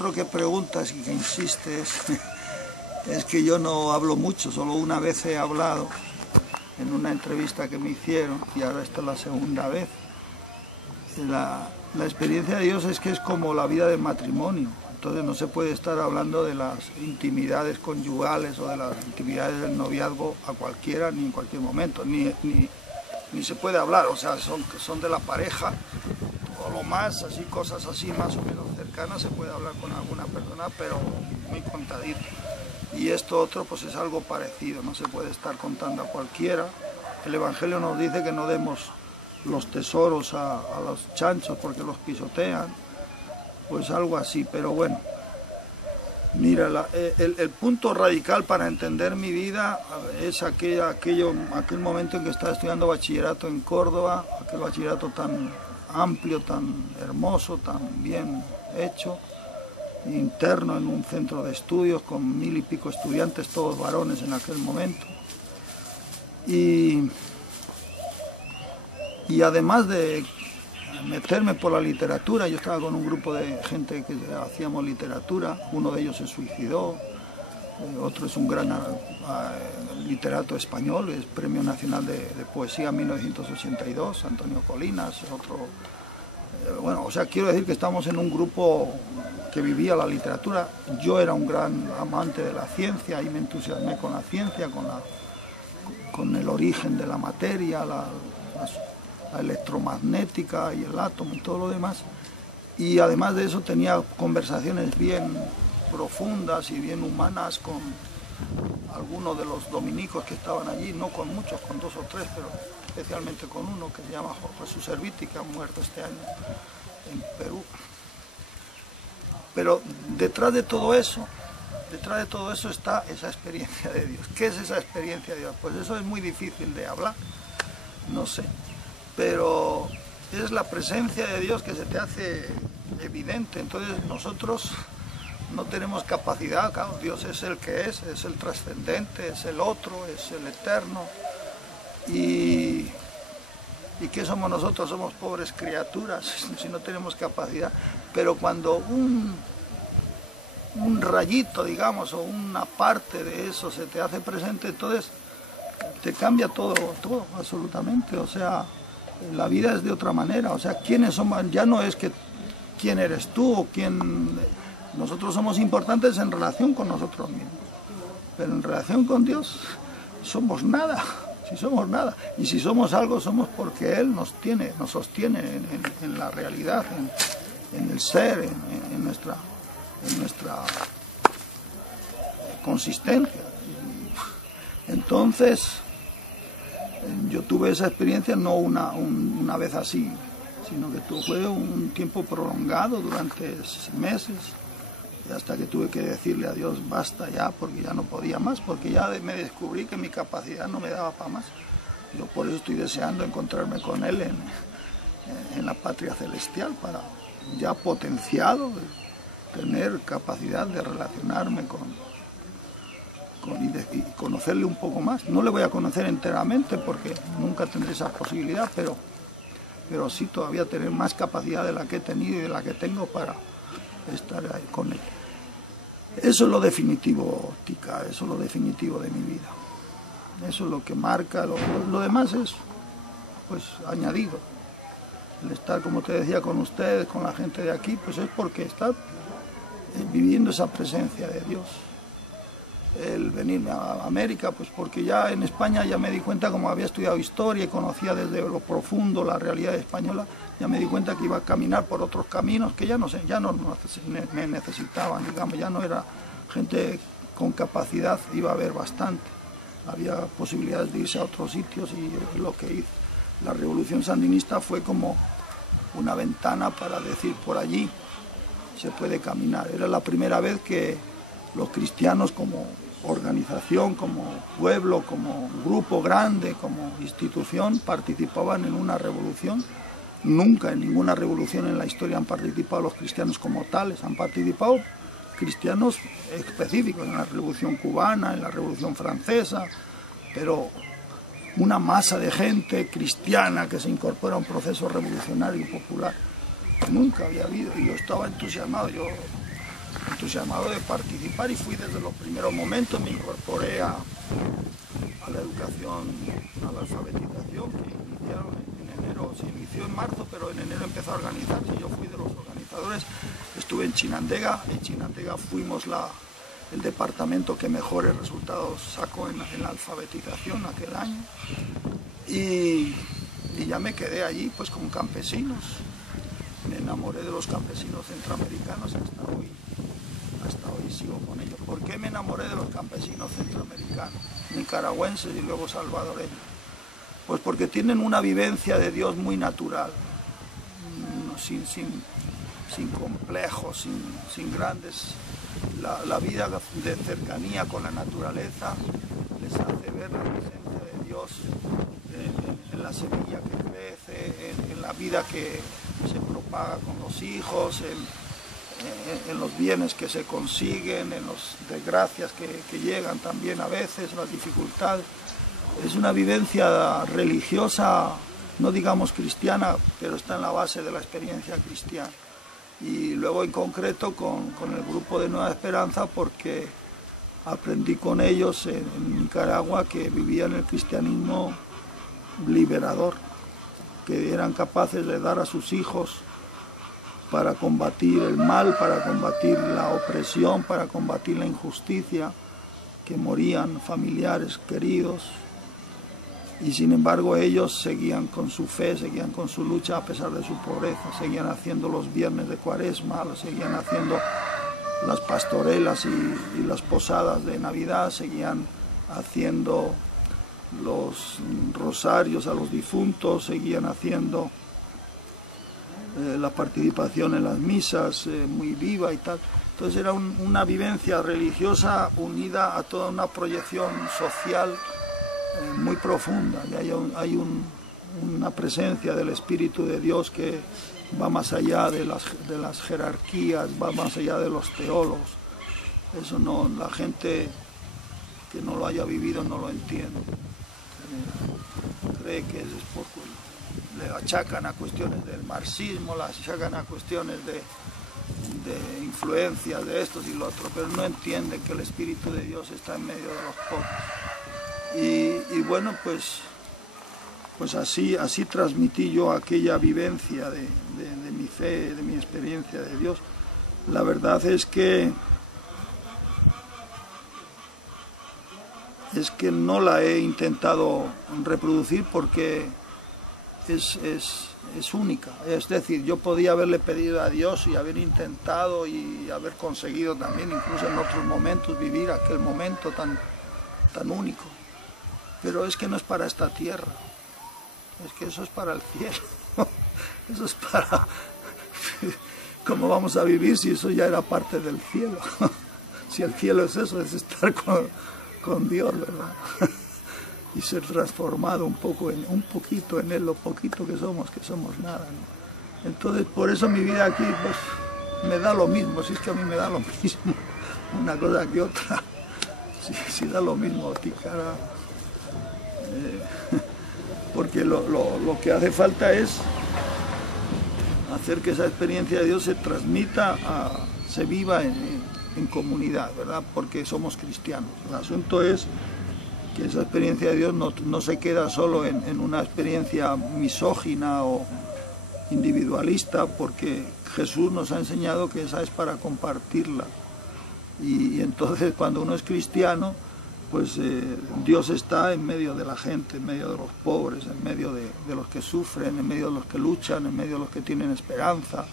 Lo que preguntas y que insistes es que yo no hablo mucho, solo una vez he hablado en una entrevista que me hicieron y ahora esta es la segunda vez. La experiencia de Dios es que es como la vida del matrimonio, entonces no se puede estar hablando de las intimidades conyugales o de las intimidades del noviazgo a cualquiera ni en cualquier momento, ni se puede hablar, o sea, son de la pareja. O lo más, así cosas así más o menos cercanas se puede hablar con alguna persona, pero muy contadito. Y esto otro pues es algo parecido, no se puede estar contando a cualquiera. El Evangelio nos dice que no demos los tesoros a los chanchos porque los pisotean, pues algo así, pero bueno. Mira, el punto radical para entender mi vida es aquel momento en que estaba estudiando bachillerato en Córdoba, aquel bachillerato tan amplio, tan hermoso, tan bien hecho, interno en un centro de estudios con 1000 y pico estudiantes, todos varones en aquel momento. Y además de meterme por la literatura, yo estaba con un grupo de gente que hacíamos literatura, uno de ellos se suicidó, otro es un gran literato español, es Premio Nacional de Poesía 1982, Antonio Colinas, otro. Bueno, o sea, quiero decir que estamos en un grupo que vivía la literatura. Yo era un gran amante de la ciencia y me entusiasmé con la ciencia, con el origen de la materia, la electromagnética y el átomo y todo lo demás. Y además de eso tenía conversaciones bien profundas y bien humanas con algunos de los dominicos que estaban allí, no con muchos, con 2 o 3, pero especialmente con uno que se llama Jesús Erviti, que ha muerto este año en Perú. Pero detrás de todo eso está esa experiencia de Dios. ¿Qué es esa experiencia de Dios? Pues eso es muy difícil de hablar, no sé, pero es la presencia de Dios que se te hace evidente. Entonces nosotros no tenemos capacidad, claro, Dios es el que es el trascendente, es el otro, es el eterno. ¿Y qué somos nosotros? Somos pobres criaturas, si no tenemos capacidad. Pero cuando un rayito, digamos, o una parte de eso se te hace presente, entonces te cambia todo, absolutamente. O sea, la vida es de otra manera. O sea, ¿quiénes somos? Ya no es que quién eres tú o quién. Nosotros somos importantes en relación con nosotros mismos, pero en relación con Dios somos nada, si somos nada. Y si somos algo, somos porque Él nos sostiene en la realidad, en el ser, en nuestra consistencia. Entonces, yo tuve esa experiencia no una vez así, sino que fue un tiempo prolongado durante meses, y hasta que tuve que decirle a Dios basta ya, porque ya no podía más, porque ya me descubrí que mi capacidad no me daba para más. Yo por eso estoy deseando encontrarme con Él en la patria celestial, para ya potenciado, tener capacidad de relacionarme y conocerle un poco más. No le voy a conocer enteramente porque nunca tendré esa posibilidad, pero sí todavía tener más capacidad de la que he tenido y de la que tengo para estar ahí con Él. Eso es lo definitivo, Tica, eso es lo definitivo de mi vida. Eso es lo que marca, lo demás es pues añadido. El estar, como te decía, con ustedes, con la gente de aquí, pues es porque está viviendo esa presencia de Dios. El venirme a América, pues porque ya en España ya me di cuenta, como había estudiado historia y conocía desde lo profundo la realidad española, ya me di cuenta que iba a caminar por otros caminos que ya no me necesitaban, digamos, ya no era gente con capacidad, iba a haber bastante, había posibilidades de irse a otros sitios y lo que hice. La revolución sandinista fue como una ventana para decir por allí se puede caminar. Era la primera vez que los cristianos como organización, como pueblo, como grupo grande, como institución, participaban en una revolución. Nunca en ninguna revolución en la historia han participado los cristianos como tales, han participado cristianos específicos en la Revolución Cubana, en la Revolución Francesa, pero una masa de gente cristiana que se incorpora a un proceso revolucionario y popular nunca había habido, y yo estaba entusiasmado. Yo entusiasmado de participar y fui desde los primeros momentos. Me incorporé a la educación, a la alfabetización que iniciaron en enero. Se inició en marzo, pero en enero empezó a organizarse. Yo fui de los organizadores, estuve en Chinandega. En Chinandega fuimos el departamento que mejores resultados sacó en la alfabetización aquel año. Y ya me quedé allí pues con campesinos. Me enamoré de los campesinos centroamericanos hasta hoy sigo con ellos. ¿Por qué me enamoré de los campesinos centroamericanos, nicaragüenses y luego salvadoreños? Pues porque tienen una vivencia de Dios muy natural, sin complejos, sin grandes. La vida de cercanía con la naturaleza les hace ver la presencia de Dios en la semilla que crece, en la vida que se propaga con los hijos, en los bienes que se consiguen, en las desgracias que llegan también a veces, las dificultades. Es una vivencia religiosa, no digamos cristiana, pero está en la base de la experiencia cristiana. Y luego en concreto con el grupo de Nueva Esperanza, porque aprendí con ellos en Nicaragua que vivían el cristianismo liberador, que eran capaces de dar a sus hijos para combatir el mal, para combatir la opresión, para combatir la injusticia, que morían familiares queridos. Y sin embargo ellos seguían con su fe, seguían con su lucha a pesar de su pobreza, seguían haciendo los viernes de Cuaresma, seguían haciendo las pastorelas y las posadas de Navidad, seguían haciendo los rosarios a los difuntos, seguían haciendo la participación en las misas muy viva y tal. Entonces era una vivencia religiosa unida a toda una proyección social muy profunda, y hay una presencia del Espíritu de Dios que va más allá de las jerarquías, va más allá de los teólogos. Eso no, la gente que no lo haya vivido no lo entiende. Cree que es porque le achacan a cuestiones del marxismo, le achacan a cuestiones de influencias de estos y lo otro, pero no entiende que el Espíritu de Dios está en medio de los pobres. Y bueno, pues así transmití yo aquella vivencia de mi fe, de mi experiencia de Dios. La verdad es que no la he intentado reproducir porque es única. Es decir, yo podía haberle pedido a Dios y haber intentado y haber conseguido también, incluso en otros momentos, vivir aquel momento tan único. Pero es que no es para esta tierra, es que eso es para el cielo. Eso es para... ¿Cómo vamos a vivir si eso ya era parte del cielo? Si el cielo es eso, es estar con Dios, ¿verdad? Y ser transformado un poquito en Él, lo poquito que somos nada, ¿no? Entonces, por eso mi vida aquí, pues, me da lo mismo, si es que a mí me da lo mismo una cosa que otra, si da lo mismo, Ticara, porque lo que hace falta es hacer que esa experiencia de Dios se transmita, se viva en comunidad, ¿verdad? Porque somos cristianos. El asunto es que esa experiencia de Dios no se queda solo en una experiencia misógina o individualista, porque Jesús nos ha enseñado que esa es para compartirla. Y entonces cuando uno es cristiano, pues Dios está en medio de la gente, en medio de los pobres, en medio de los que sufren, en medio de los que luchan, en medio de los que tienen esperanza,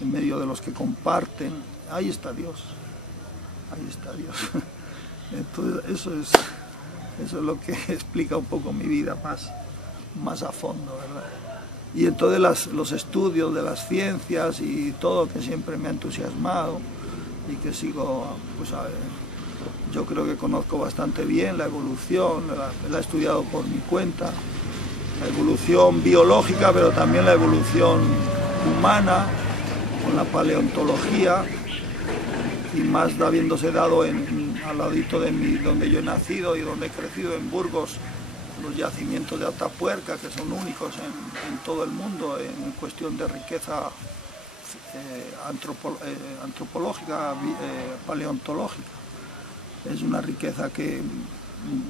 en medio de los que comparten. Ahí está Dios, ahí está Dios. Entonces eso es lo que explica un poco mi vida más a fondo, ¿verdad? Y entonces los estudios de las ciencias y todo que siempre me ha entusiasmado y que sigo, pues yo creo que conozco bastante bien la evolución, la he estudiado por mi cuenta, la evolución biológica, pero también la evolución humana, con la paleontología, y más habiéndose dado al ladito de mí, donde yo he nacido y donde he crecido, en Burgos, los yacimientos de Atapuerca, que son únicos en todo el mundo en cuestión de riqueza antropológica, paleontológica. Es una riqueza que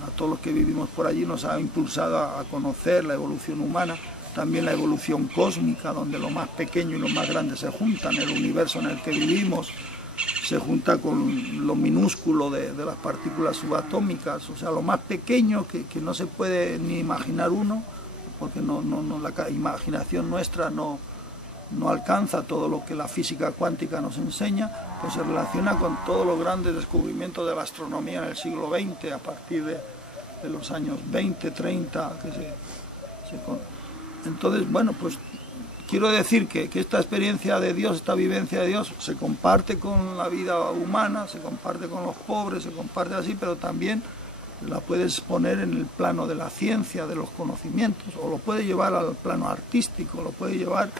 a todos los que vivimos por allí nos ha impulsado a conocer la evolución humana, también la evolución cósmica, donde lo más pequeño y lo más grande se juntan, el universo en el que vivimos se junta con lo minúsculo de las partículas subatómicas, o sea, lo más pequeño que no se puede ni imaginar uno, porque la imaginación nuestra no alcanza todo lo que la física cuántica nos enseña, pues se relaciona con todos los grandes descubrimientos de la astronomía en el siglo XX, a partir de los años 20, 30, entonces, bueno, pues quiero decir que esta experiencia de Dios, esta vivencia de Dios, se comparte con la vida humana, se comparte con los pobres, se comparte así, pero también la puedes poner en el plano de la ciencia, de los conocimientos, o lo puedes llevar al plano artístico, lo puedes llevar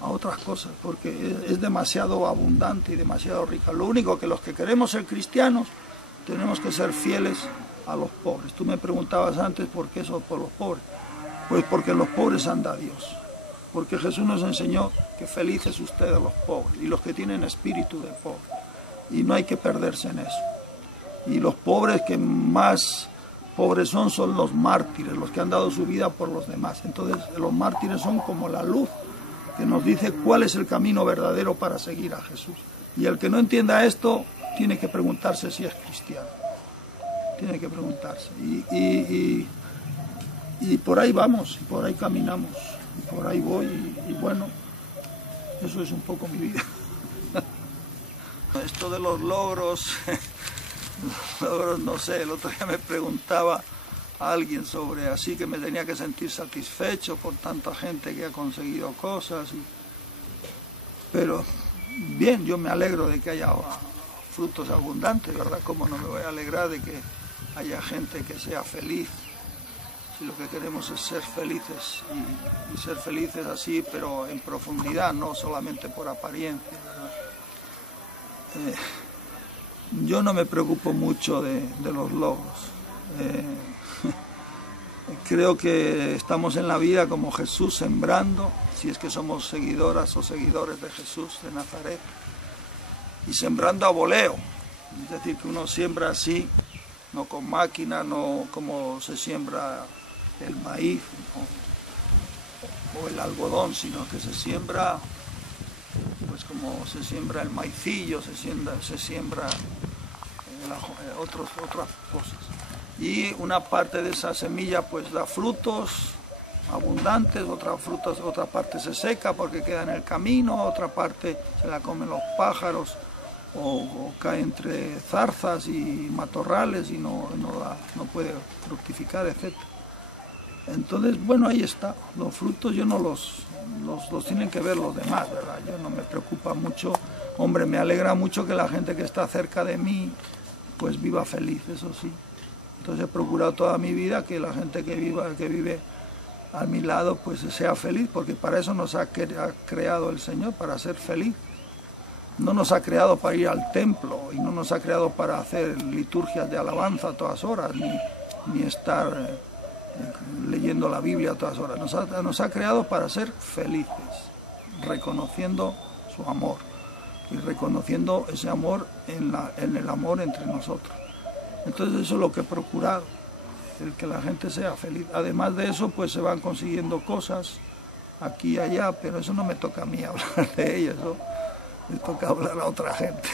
a otras cosas, porque es demasiado abundante y demasiado rica. Lo único que los que queremos ser cristianos tenemos que ser fieles a los pobres. Tú me preguntabas antes por qué eso por los pobres. Pues porque los pobres anda a Dios. Porque Jesús nos enseñó que felices ustedes los pobres y los que tienen espíritu de pobre. Y no hay que perderse en eso. Y los pobres que más pobres son los mártires, los que han dado su vida por los demás. Entonces los mártires son como la luz que nos dice cuál es el camino verdadero para seguir a Jesús. Y el que no entienda esto tiene que preguntarse si es cristiano. Tiene que preguntarse. Y por ahí vamos, y por ahí caminamos, y por ahí voy, y bueno, eso es un poco mi vida. Esto de los logros, no sé, el otro día me preguntaba a alguien sobre así que me tenía que sentir satisfecho por tanta gente que ha conseguido cosas, pero bien, yo me alegro de que haya frutos abundantes, ¿verdad? ¿Cómo no me voy a alegrar de que haya gente que sea feliz? Si lo que queremos es ser felices y ser felices así, pero en profundidad, no solamente por apariencia, ¿verdad? Yo no me preocupo mucho de los logros. Creo que estamos en la vida como Jesús, sembrando, si es que somos seguidoras o seguidores de Jesús de Nazaret, y sembrando a voleo, es decir, que uno siembra así, no con máquina, no como se siembra el maíz o el algodón, sino que se siembra pues como se siembra el maicillo, se siembra otras cosas, y una parte de esa semilla pues da frutos abundantes, otra parte se seca porque queda en el camino, otra parte se la comen los pájaros o cae entre zarzas y matorrales y no puede fructificar, etc. Entonces, bueno, ahí está. Los frutos yo no los tienen que ver los demás, ¿verdad? Yo no me preocupa mucho. Hombre, me alegra mucho que la gente que está cerca de mí pues viva feliz, eso sí. Entonces he procurado toda mi vida que la gente que vive a mi lado pues sea feliz, porque para eso nos ha creado el Señor, para ser feliz. No nos ha creado para ir al templo y no nos ha creado para hacer liturgias de alabanza a todas horas, ni estar leyendo la Biblia a todas horas. Nos ha creado para ser felices, reconociendo su amor y reconociendo ese amor en el amor entre nosotros. Entonces eso es lo que he procurado, el que la gente sea feliz. Además de eso, pues se van consiguiendo cosas aquí y allá, pero eso no me toca a mí hablar de ellas, ¿no? Me toca hablar a otra gente.